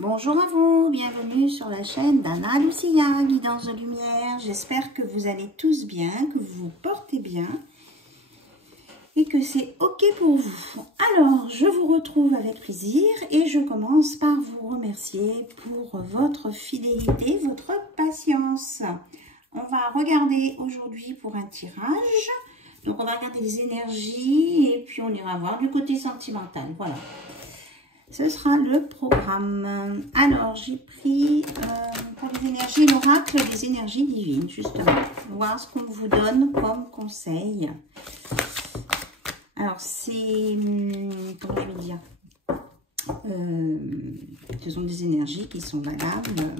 Bonjour à vous, bienvenue sur la chaîne d'Anna Lucia, Guidance de Lumière. J'espère que vous allez tous bien, que vous vous portez bien et que c'est ok pour vous. Alors, je vous retrouve avec plaisir et je commence par vous remercier pour votre fidélité, votre patience. On va regarder aujourd'hui pour un tirage. Donc, on va regarder les énergies et puis on ira voir du côté sentimental. Voilà. Ce sera le programme. Alors, j'ai pris pour les énergies, l'oracle des énergies divines, justement. Voir ce qu'on vous donne comme conseil. Alors, c'est... comment je vais dire, ce sont des énergies qui sont valables,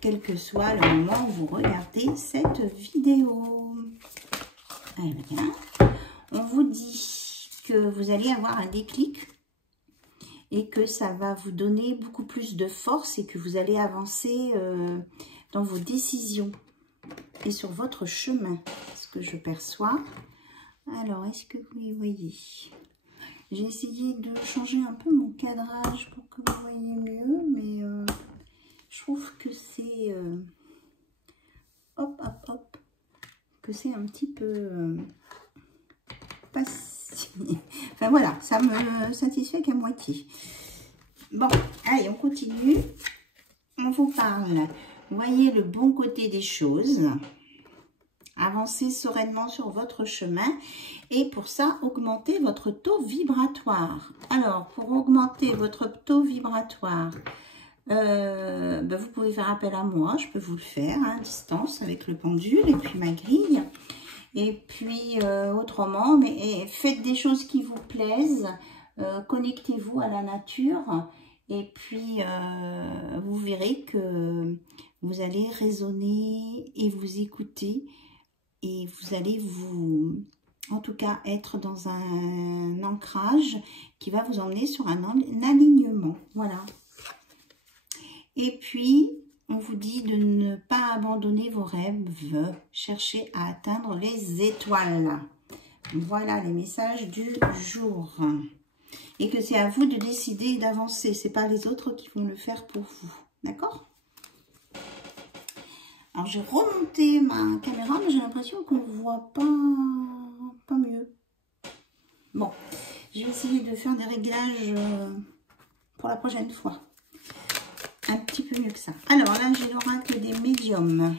quel que soit le moment où vous regardez cette vidéo. Eh bien, on vous dit que vous allez avoir un déclic et que ça va vous donner beaucoup plus de force et que vous allez avancer dans vos décisions et sur votre chemin, ce que je perçois. Alors, est-ce que vous les voyez? J'ai essayé de changer un peu mon cadrage pour que vous voyez mieux, mais je trouve que c'est hop, hop, hop, que c'est un petit peu pas si... Enfin voilà, ça me satisfait qu'à moitié. Bon, allez, on continue. On vous parle. Voyez le bon côté des choses. Avancez sereinement sur votre chemin. Et pour ça, augmentez votre taux vibratoire. Alors, pour augmenter votre taux vibratoire, vous pouvez faire appel à moi. Je peux vous le faire à distance avec le pendule et puis ma grille. Et puis, autrement, mais faites des choses qui vous plaisent. Connectez-vous à la nature. Et puis, vous verrez que vous allez raisonner et vous écouter. Et vous allez en tout cas, être dans un ancrage qui va vous emmener sur un alignement. Voilà. Et puis, on vous dit de ne pas abandonner vos rêves. Cherchez à atteindre les étoiles. Voilà les messages du jour. Et que c'est à vous de décider et d'avancer. Ce n'est pas les autres qui vont le faire pour vous. D'accord ? Alors, j'ai remonté ma caméra, mais j'ai l'impression qu'on ne voit pas mieux. Bon, je vais essayer de faire des réglages pour la prochaine fois. Un petit peu mieux que ça. Alors, là, j'ai l'oracle des médiums.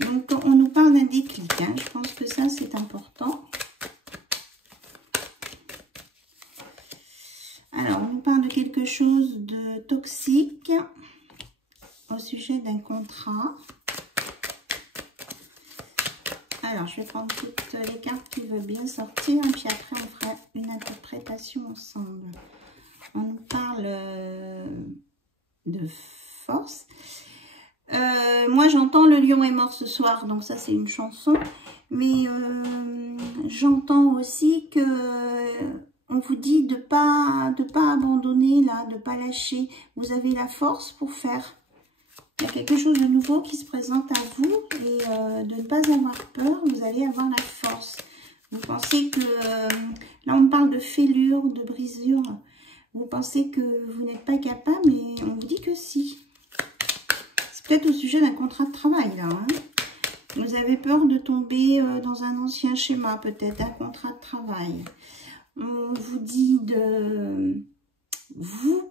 Donc, on nous parle d'un déclic. Hein. Je pense que ça, c'est important. Alors, on nous parle de quelque chose de toxique au sujet d'un contrat. Alors, je vais prendre toutes les cartes qui veulent bien sortir. Et puis après, on fera une interprétation ensemble. On nous parle de force. Moi, j'entends le lion est mort ce soir. Donc, ça, c'est une chanson. Mais j'entends aussi que... on vous dit de pas abandonner, là, de pas lâcher. Vous avez la force pour faire. Il y a quelque chose de nouveau qui se présente à vous et de ne pas avoir peur, vous allez avoir la force. Vous pensez que, là on parle de fêlure, de brisure, vous pensez que vous n'êtes pas capable, mais on vous dit que si. C'est peut-être au sujet d'un contrat de travail là. Hein. Vous avez peur de tomber dans un ancien schéma peut-être, d'un contrat de travail. On vous dit de vous,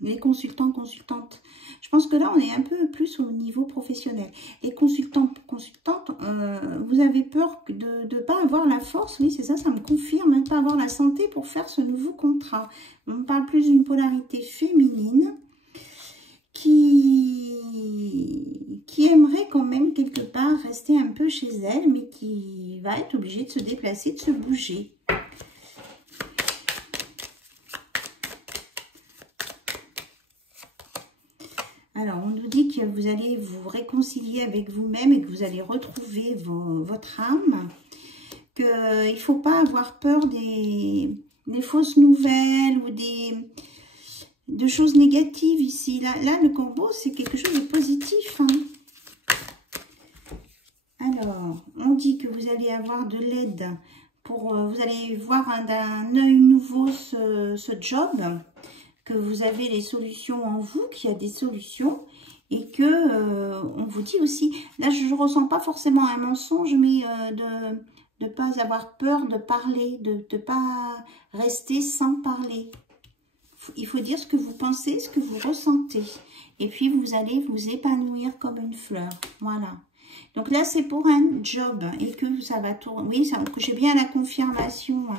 les consultants, consultantes. Je pense que là, on est un peu plus au niveau professionnel. Les consultants, consultantes, vous avez peur de ne pas avoir la force. Oui, c'est ça, ça me confirme. Même pas avoir la santé pour faire ce nouveau contrat. On parle plus d'une polarité féminine qui aimerait quand même quelque part rester un peu chez elle, mais qui va être obligée de se déplacer, de se bouger. Alors, on nous dit que vous allez vous réconcilier avec vous-même et que vous allez retrouver votre âme. Qu'il ne faut pas avoir peur des fausses nouvelles ou de choses négatives ici. Là, le corbeau, c'est quelque chose de positif. Hein. Alors, on dit que vous allez avoir de l'aide. Vous allez voir d'un œil nouveau ce job. que vous avez les solutions en vous, qu'il y a des solutions et que on vous dit aussi, là je ne ressens pas forcément un mensonge, mais de ne pas avoir peur de parler, de ne pas rester sans parler. Il faut dire ce que vous pensez, ce que vous ressentez. Et puis, vous allez vous épanouir comme une fleur. Voilà. Donc là, c'est pour un job et que ça va tourner. Oui, j'ai bien la confirmation. Hein.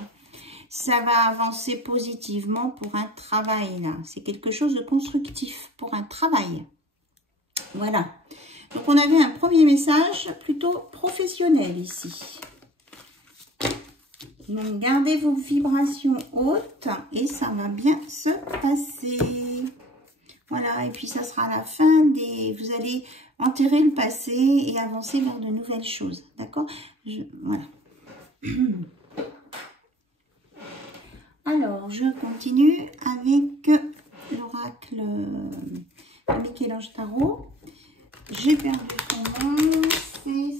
Ça va avancer positivement pour un travail, là. C'est quelque chose de constructif pour un travail. Voilà. Donc, on avait un premier message plutôt professionnel ici. Donc, gardez vos vibrations hautes et ça va bien se passer. Voilà, et puis ça sera la fin des... Vous allez enterrer le passé et avancer vers de nouvelles choses. D'accord? Voilà. Alors, je continue avec l'oracle de Michel-Ange Tarot. J'ai perdu son nom. C'est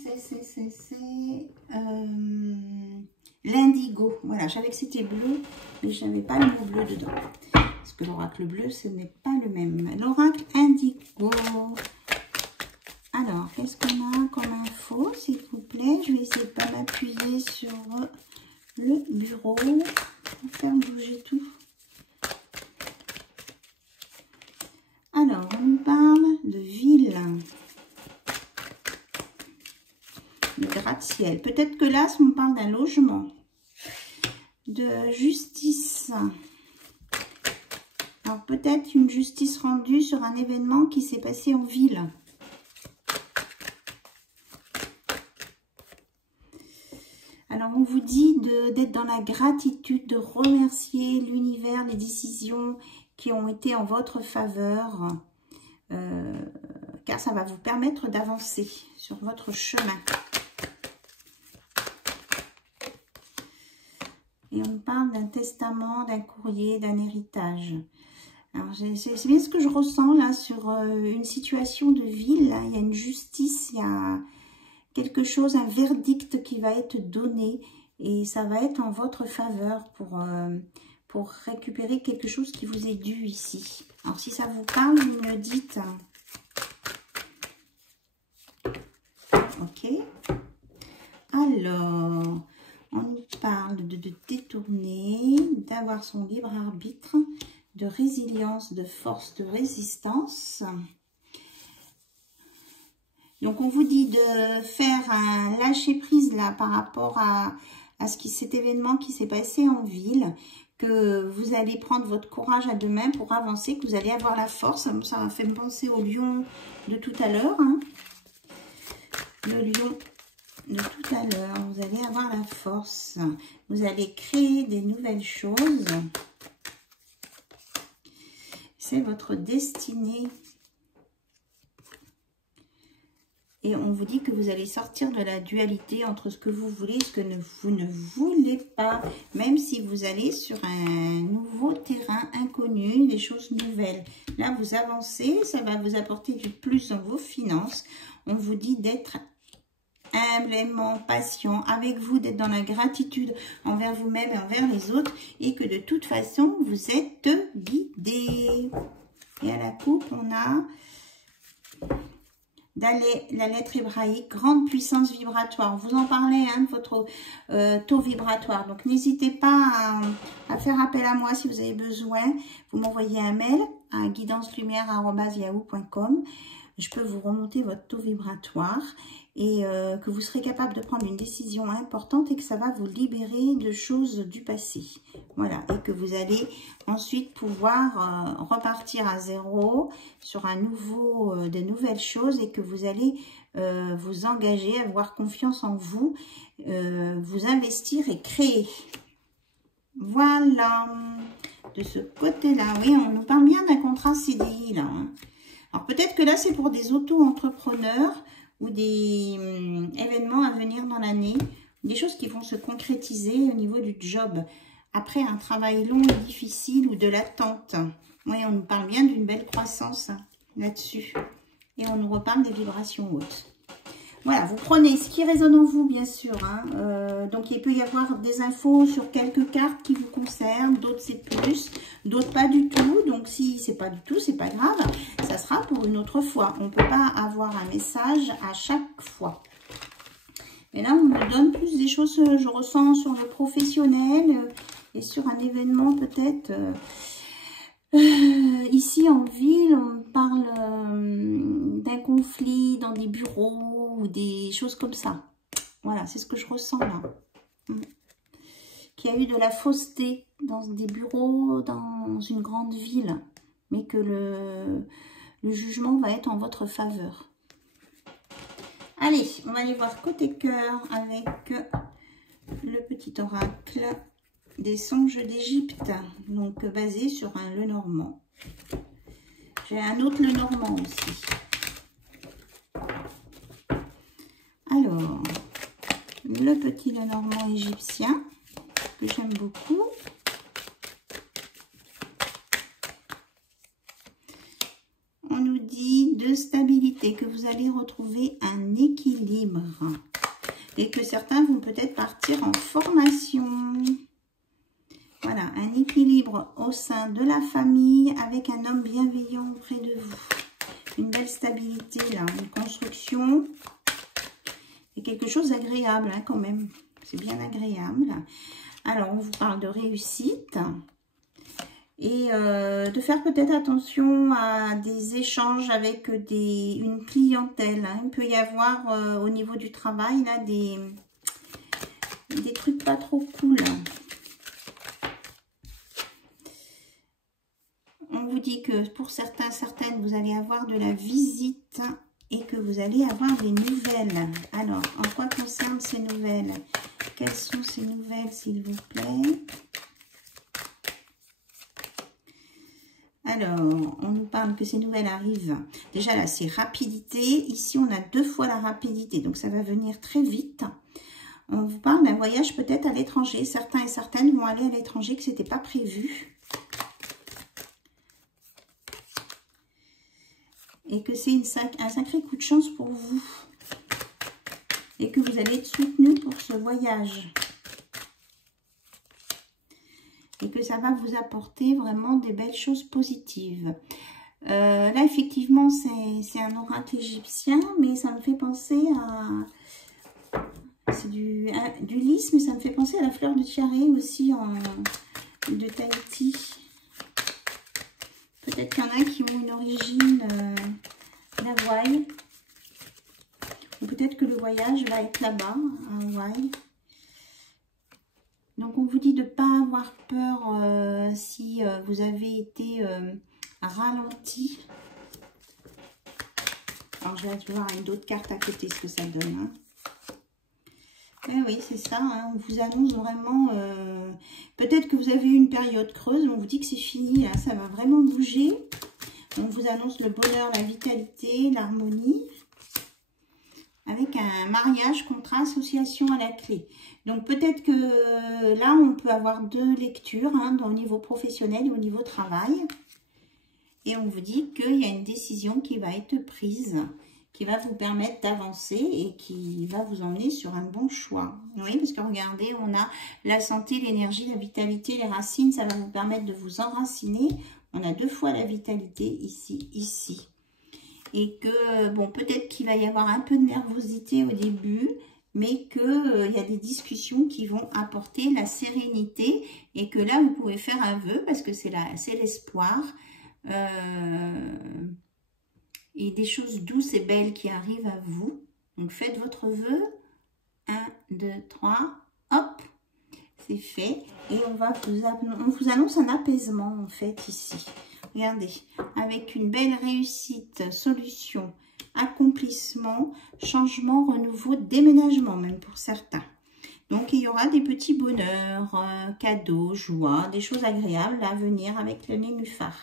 l'indigo. Voilà, j'avais que c'était bleu, mais je n'avais pas le mot bleu dedans. Parce que l'oracle bleu, ce n'est pas le même. L'oracle indigo. Alors, qu'est-ce qu'on a comme info, s'il vous plaît? Je vais essayer de ne pas m'appuyer sur le bureau. Pour faire bouger tout. Alors, on parle de ville. De gratte-ciel. Peut-être que là, on parle d'un logement. De justice. Alors, peut-être une justice rendue sur un événement qui s'est passé en ville. Alors, on vous dit d'être dans la gratitude, de remercier l'univers, les décisions qui ont été en votre faveur, car ça va vous permettre d'avancer sur votre chemin. Et on parle d'un testament, d'un courrier, d'un héritage. Alors, c'est bien ce que je ressens là sur une situation de ville. Là. Il y a une justice, il y a quelque chose, un verdict qui va être donné. Et ça va être en votre faveur pour récupérer quelque chose qui vous est dû ici. Alors, si ça vous parle, vous me le dites. Ok. Alors... On nous parle de détourner, d'avoir son libre arbitre, de résilience, de force, de résistance. Donc, on vous dit de faire un lâcher-prise là par rapport à cet événement qui s'est passé en ville, que vous allez prendre votre courage à deux mains pour avancer, que vous allez avoir la force. Ça m'a fait me penser au lion de tout à l'heure. Hein. Le lion de tout à l'heure, vous allez avoir la force, vous allez créer des nouvelles choses, c'est votre destinée. Et on vous dit que vous allez sortir de la dualité entre ce que vous voulez et ce que vous ne voulez pas, même si vous allez sur un nouveau terrain inconnu, des choses nouvelles. Là, vous avancez, ça va vous apporter du plus dans vos finances. On vous dit d'être humblement patient avec vous, d'être dans la gratitude envers vous-même et envers les autres, et que de toute façon, vous êtes guidé. Et à la coupe, on a la lettre hébraïque, grande puissance vibratoire. On vous en parlait hein, de votre taux vibratoire. Donc, n'hésitez pas à faire appel à moi si vous avez besoin. Vous m'envoyez un mail à guidancelumière@yahoo.com. Je peux vous remonter votre taux vibratoire et que vous serez capable de prendre une décision importante et que ça va vous libérer de choses du passé. Voilà, et que vous allez ensuite pouvoir repartir à zéro sur un de nouvelles choses et que vous allez vous engager, avoir confiance en vous, vous investir et créer. Voilà, de ce côté-là, oui, on nous parle bien d'un contrat CDI là. Hein. Alors peut-être que là, c'est pour des auto-entrepreneurs ou des événements à venir dans l'année, des choses qui vont se concrétiser au niveau du job, après un travail long et difficile ou de l'attente. Oui, on nous parle bien d'une belle croissance hein, là-dessus. Et on nous reparle des vibrations hautes. Voilà, vous prenez ce qui résonne en vous, bien sûr. Hein. Donc, il peut y avoir des infos sur quelques cartes qui vous concernent. D'autres, c'est plus. D'autres, pas du tout. Donc, si c'est pas du tout, c'est pas grave. Ça sera pour une autre fois. On ne peut pas avoir un message à chaque fois. Et là, on me donne plus des choses, je ressens, sur le professionnel et sur un événement peut-être. Ici, en ville, on parle d'un conflit dans des bureaux ou des choses comme ça. Voilà, c'est ce que je ressens là. Qu'il y a eu de la fausseté dans des bureaux, dans une grande ville, mais que le jugement va être en votre faveur. Allez, on va aller voir côté cœur avec le petit oracle des songes d'Égypte, donc basé sur un Lenormand. J'ai un autre Lenormand aussi. Alors, le petit Lenormand égyptien, que j'aime beaucoup. On nous dit de stabilité, que vous allez retrouver un équilibre. Et que certains vont peut-être partir en formation. Voilà, un équilibre au sein de la famille avec un homme bienveillant près de vous. Une belle stabilité là, une construction. Et quelque chose d'agréable hein, quand même. C'est bien agréable. Alors, on vous parle de réussite. Et de faire peut-être attention à des échanges avec une clientèle. Hein. Il peut y avoir au niveau du travail là des trucs pas trop cool. On vous dit que pour certains, certaines, vous allez avoir de la visite et que vous allez avoir des nouvelles. Alors, en quoi concerne ces nouvelles? Quelles sont ces nouvelles, s'il vous plaît? Alors, on nous parle que ces nouvelles arrivent. Déjà là, c'est rapidité. Ici, on a 2 fois la rapidité. Donc, ça va venir très vite. On vous parle d'un voyage peut-être à l'étranger. Certains et certaines vont aller à l'étranger que ce n'était pas prévu. Et que c'est un sacré coup de chance pour vous. Et que vous allez être soutenu pour ce voyage. Et que ça va vous apporter vraiment des belles choses positives. Là, effectivement, c'est un oracle égyptien, mais ça me fait penser à... C'est du lys, mais ça me fait penser à la fleur de tiare aussi de Tahiti. Peut-être qu'il y en a qui ont une origine d'Hawaï. Ou peut-être que le voyage va être là-bas, à Hawaï. Donc, on vous dit de ne pas avoir peur si vous avez été ralenti. Alors, je vais voir une autre carte à côté, ce que ça donne. Hein. Eh oui, c'est ça. Hein. On vous annonce vraiment... peut-être que vous avez eu une période creuse. On vous dit que c'est fini. Hein. Ça va vraiment bouger. On vous annonce le bonheur, la vitalité, l'harmonie. Avec un mariage, contrat, association à la clé. Donc, peut-être que là, on peut avoir 2 lectures hein, au niveau professionnel et au niveau travail. Et on vous dit qu'il y a une décision qui va être prise, qui va vous permettre d'avancer et qui va vous emmener sur un bon choix. Oui, parce que regardez, on a la santé, l'énergie, la vitalité, les racines. Ça va vous permettre de vous enraciner. On a 2 fois la vitalité ici. Et que, bon, peut-être qu'il va y avoir un peu de nervosité au début, mais qu'il y a des discussions qui vont apporter la sérénité et que là, vous pouvez faire un vœu parce que c'est l'espoir et des choses douces et belles qui arrivent à vous. Donc, faites votre vœu. 1, 2, 3, hop, c'est fait. Et on vous annonce un apaisement, en fait, ici. Regardez, avec une belle réussite, solution, accomplissement, changement, renouveau, déménagement même pour certains. Donc, il y aura des petits bonheurs, cadeaux, joie, des choses agréables à venir avec le nénuphar.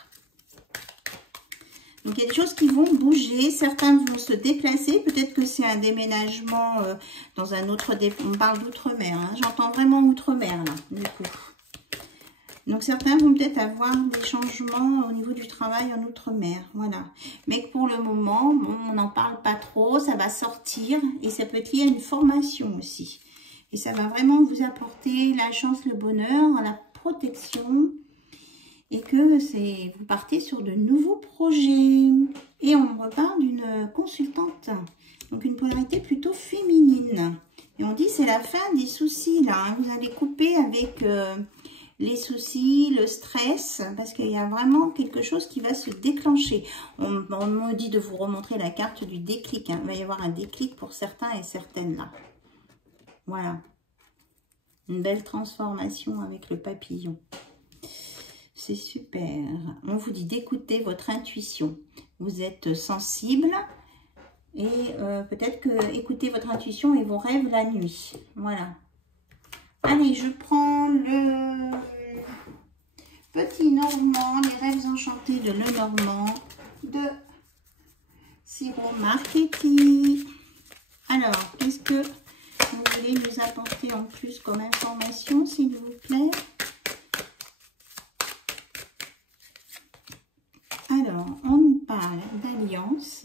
Donc, il y a des choses qui vont bouger. Certains vont se déplacer. Peut-être que c'est un déménagement dans un autre... On parle d'outre-mer. Hein. J'entends vraiment outre-mer, là, du coup. Donc, certains vont peut-être avoir des changements au niveau du travail en outre-mer. Voilà. Mais pour le moment, bon, on n'en parle pas trop. Ça va sortir et ça peut être lié à une formation aussi. Et ça va vraiment vous apporter la chance, le bonheur, la protection. Et que vous partez sur de nouveaux projets. Et on repart d'une consultante. Donc, une polarité plutôt féminine. Et on dit c'est la fin des soucis là. Hein. Vous allez couper avec... les soucis, le stress, parce qu'il y a vraiment quelque chose qui va se déclencher. On me dit de vous remontrer la carte du déclic. Hein. Il va y avoir un déclic pour certains et certaines là. Voilà. Une belle transformation avec le papillon. C'est super. On vous dit d'écouter votre intuition. Vous êtes sensible et peut-être que écoutez votre intuition et vos rêves la nuit. Voilà. Allez, je prends le Petit Normand, les rêves enchantés de Lenormand, de Siro Marchetti. Alors, qu'est-ce que vous voulez nous apporter en plus comme information, s'il vous plaît? Alors, on nous parle d'alliance.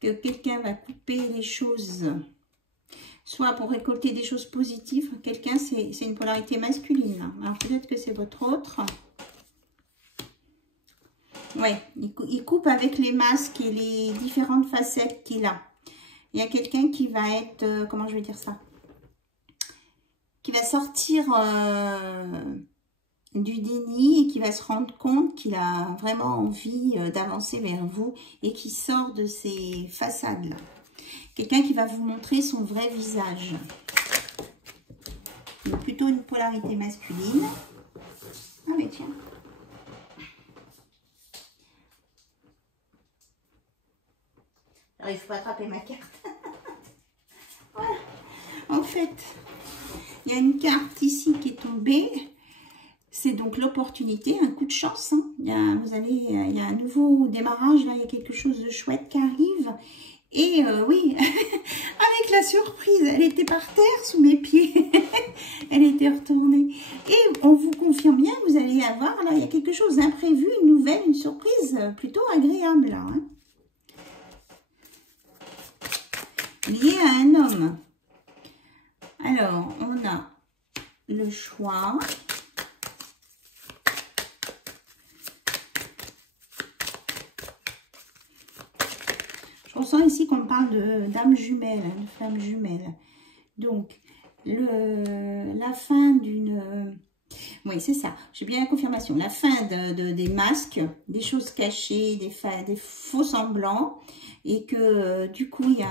Que quelqu'un va couper les choses, soit pour récolter des choses positives. Quelqu'un, c'est une polarité masculine. Alors peut-être que c'est votre autre. Ouais, il coupe avec les masques et les différentes facettes qu'il a. Il y a quelqu'un qui va être, comment je vais dire ça, qui va sortir du déni et qui va se rendre compte qu'il a vraiment envie d'avancer vers vous et qui sort de ces façades-là. Quelqu'un qui va vous montrer son vrai visage. Donc plutôt une polarité masculine. Ah mais tiens. Alors il faut attraper ma carte. Voilà. En fait, il y a une carte ici qui est tombée. C'est donc l'opportunité, un coup de chance. Hein. Il y a un nouveau démarrage, là, il y a quelque chose de chouette qui arrive. Et oui, avec la surprise, elle était par terre sous mes pieds. Elle était retournée. Et on vous confirme bien que vous allez avoir, là, il y a quelque chose d'imprévu, une nouvelle, une surprise plutôt agréable, là. Hein. Lié à un homme. Alors, on a le choix. Je ressens ici qu'on parle d'âme jumelle, de flamme jumelle. Donc, la fin d'une... Oui, c'est ça. J'ai bien la confirmation. La fin des masques, des choses cachées, des faux semblants. Et que du coup, il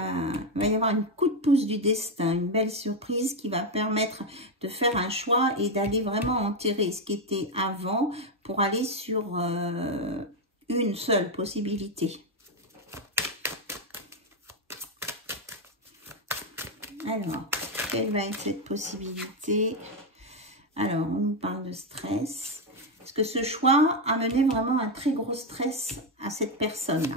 va y avoir un coup de pouce du destin, une belle surprise qui va permettre de faire un choix et d'aller vraiment enterrer ce qui était avant pour aller sur une seule possibilité. Alors, quelle va être cette possibilité? Alors, on nous parle de stress. Est-ce que ce choix a mené vraiment un très gros stress à cette personne-là?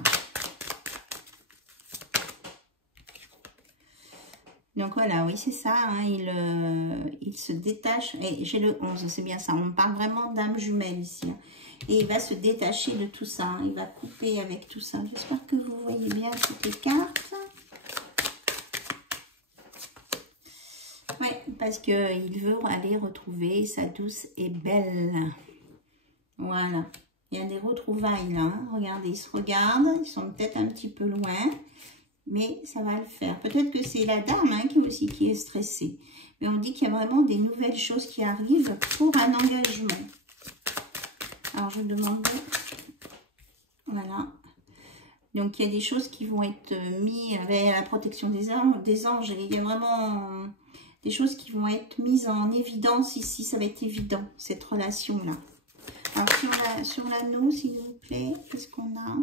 Donc voilà, oui, c'est ça. Hein, il se détache. Et j'ai le 11, c'est bien ça. On parle vraiment d'âme jumelle ici. Hein, et il va se détacher de tout ça. Hein, il va couper avec tout ça. J'espère que vous voyez bien toutes les cartes. Oui, parce qu'il veut aller retrouver sa douce et belle. Voilà. Il y a des retrouvailles là. Hein. Regardez, ils se regardent. Ils sont peut-être un petit peu loin. Mais ça va le faire. Peut-être que c'est la dame hein, qui est stressée. Mais on dit qu'il y a vraiment des nouvelles choses qui arrivent pour un engagement. Alors, je demande... Voilà. Donc, il y a des choses qui vont être mises avec la protection des anges. Et il y a vraiment... des choses qui vont être mises en évidence ici. Ça va être évident, cette relation-là. Alors, sur l'anneau, s'il vous plaît, qu'est-ce qu'on a?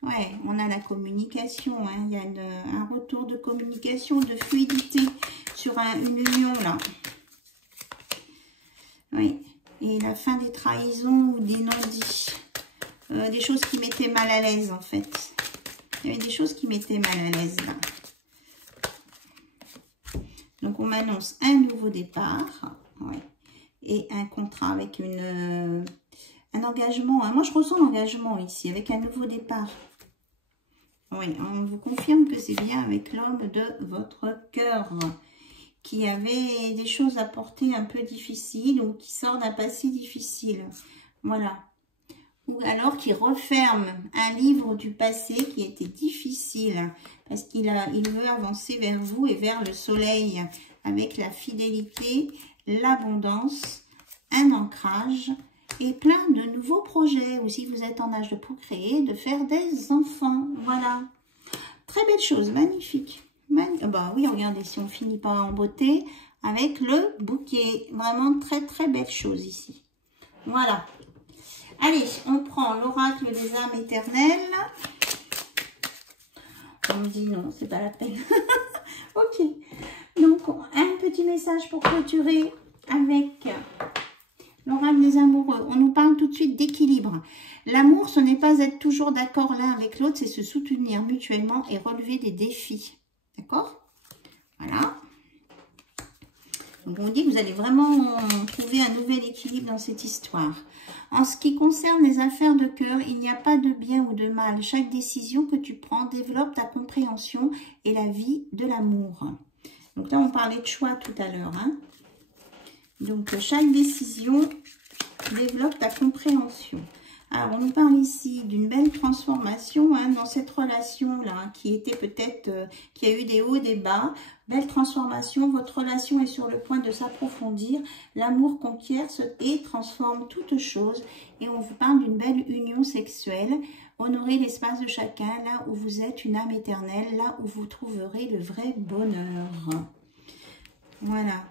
Ouais, on a la communication. Hein. Il y a un retour de communication, de fluidité sur une union, là. Oui. Et la fin des trahisons ou des non-dits. Des choses qui mettaient mal à l'aise, en fait. Il y avait des choses qui mettaient mal à l'aise, là. Donc, Donc, on m'annonce un nouveau départ. Ouais. Et un contrat avec un engagement. Moi, je ressens l'engagement ici, avec un nouveau départ. Oui, on vous confirme que c'est bien avec l'homme de votre cœur, qui avait des choses à porter un peu difficiles ou qui sort d'un passé difficile. Voilà. Ou alors qui referme un livre du passé qui était difficile parce qu'il veut avancer vers vous et vers le soleil avec la fidélité, l'abondance, un ancrage et plein de nouveaux projets. Ou si vous êtes en âge de procréer, de faire des enfants. Voilà. Très belle chose, magnifique. Bah oui, regardez, si on finit pas en beauté avec le bouquet. Vraiment très très belle chose ici. Voilà. Allez, on prend l'oracle des âmes éternelles. On me dit non, c'est pas la peine. Ok. Donc, un petit message pour clôturer avec l'oracle des amoureux. On nous parle tout de suite d'équilibre. L'amour, ce n'est pas être toujours d'accord l'un avec l'autre, c'est se soutenir mutuellement et relever des défis. D'accord? Voilà. Donc, on dit que vous allez vraiment trouver un nouvel équilibre dans cette histoire. En ce qui concerne les affaires de cœur, il n'y a pas de bien ou de mal. Chaque décision que tu prends développe ta compréhension et la vie de l'amour. Donc là, on parlait de choix tout à l'heure. Hein. Donc, chaque décision développe ta compréhension. Alors, on nous parle ici d'une belle transformation hein, dans cette relation-là, hein, qui était peut-être, qui a eu des hauts, des bas. Belle transformation, votre relation est sur le point de s'approfondir. L'amour conquiert et transforme toute chose. Et on vous parle d'une belle union sexuelle. Honorez l'espace de chacun, là où vous êtes une âme éternelle, là où vous trouverez le vrai bonheur. Voilà.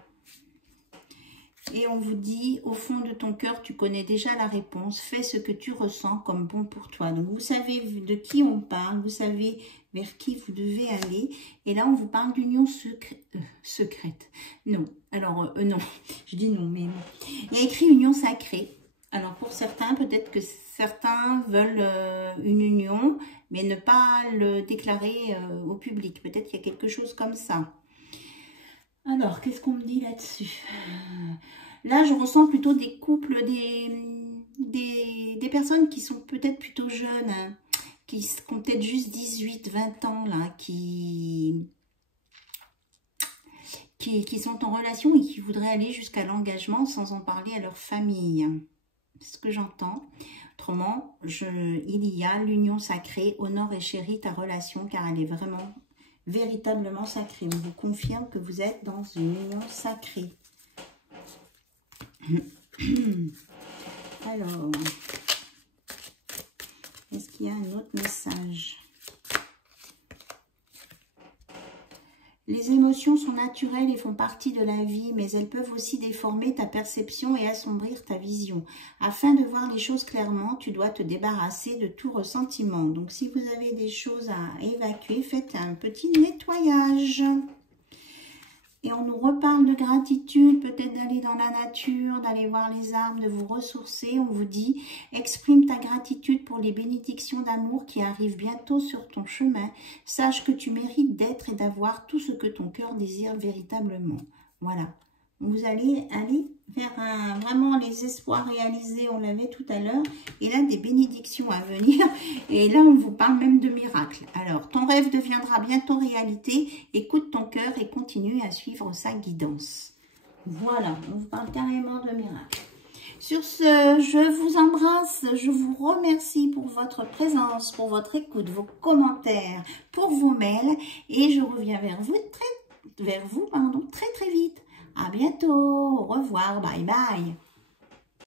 Et on vous dit, au fond de ton cœur, tu connais déjà la réponse. Fais ce que tu ressens comme bon pour toi. Donc, vous savez de qui on parle. Vous savez vers qui vous devez aller. Et là, on vous parle d'union secrète. Non. Alors, non. Je dis non, mais non. Il y a écrit union sacrée. Alors, pour certains, peut-être que certains veulent une union, mais ne pas le déclarer au public. Peut-être qu'il y a quelque chose comme ça. Alors, qu'est-ce qu'on me dit là-dessus? Là, je ressens plutôt des couples, des personnes qui sont peut-être plutôt jeunes, hein, qui ont peut-être juste 18, 20 ans, là, qui sont en relation et qui voudraient aller jusqu'à l'engagement sans en parler à leur famille. C'est ce que j'entends. Autrement, il y a l'union sacrée, honore et chéris ta relation, car elle est vraiment... véritablement sacré. On vous confirme que vous êtes dans une union sacrée. Alors, est-ce qu'il y a un autre message? Les émotions sont naturelles et font partie de la vie, mais elles peuvent aussi déformer ta perception et assombrir ta vision. Afin de voir les choses clairement, tu dois te débarrasser de tout ressentiment. Donc, si vous avez des choses à évacuer, faites un petit nettoyage. Et on nous reparle de gratitude, peut-être d'aller dans la nature, d'aller voir les arbres, de vous ressourcer. On vous dit, exprime ta gratitude pour les bénédictions d'amour qui arrivent bientôt sur ton chemin. Sache que tu mérites d'être et d'avoir tout ce que ton cœur désire véritablement. Voilà. Vous allez aller vers vraiment les espoirs réalisés, on l'avait tout à l'heure. Et là, des bénédictions à venir. Et là, on vous parle même de miracles. Alors, ton rêve deviendra bientôt réalité. Écoute ton cœur et continue à suivre sa guidance. Voilà, on vous parle carrément de miracles. Sur ce, je vous embrasse, je vous remercie pour votre présence, pour votre écoute, vos commentaires, pour vos mails. Et je reviens vers vous très, très vite. À bientôt, au revoir, bye bye.